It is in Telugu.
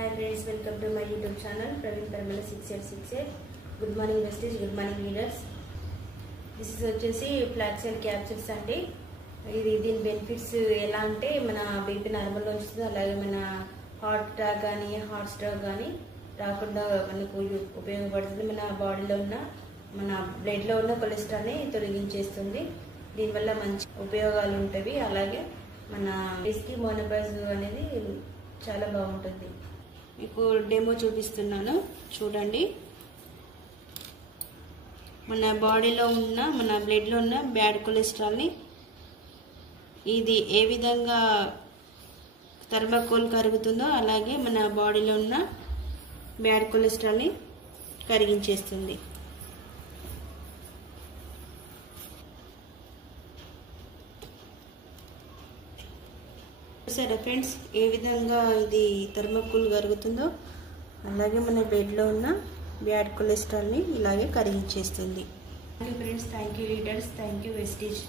Hi friends, welcome to my YouTube channel Praveen Paramala 6868. Good morning Vestige, good morning readers. This is వచ్చేసి ఫ్లాక్స్ అండ్ క్యాప్సిల్స్ అండి. దీని బెనిఫిట్స్ ఎలా అంటే మన బీపీ నార్మల్ లో ఉంచుతుంది, అలాగే మన హార్ట్ అటాక్ కానీ హార్ట్ స్ట్రోక్ కానీ రాకుండా మనకు ఉపయోగపడుతుంది. మన బాడీలో ఉన్న మన బ్లడ్ లో ఉన్న కొలెస్ట్రాల్ ని తొలగించేస్తుంది. దీనివల్ల మంచి ఉపయోగాలు ఉంటాయి. అలాగే మన రిస్కీ మోనోపాజ్ అనేది చాలా బాగుంటుంది. మీకు డెమో చూపిస్తున్నాను చూడండి. మన బాడీలో ఉన్న మన బ్లడ్లో ఉన్న బ్యాడ్ కొలెస్ట్రాల్ని ఇది ఏ విధంగా థర్మాకోల్ కరుగుతుందో అలాగే మన బాడీలో ఉన్న బ్యాడ్ కొలెస్ట్రాల్ని కరిగించేస్తుంది. సరే ఫ్రెండ్స్, ఏ విధంగా ఇది థర్మాకోల్ కరుగుతుందో అలాగే మన బ్లడ్లో ఉన్న బ్యాడ్ కొలెస్ట్రాల్ని ఇలాగే కరిగించేస్తుంది. Thank you friends, thank you readers, thank you Vestige.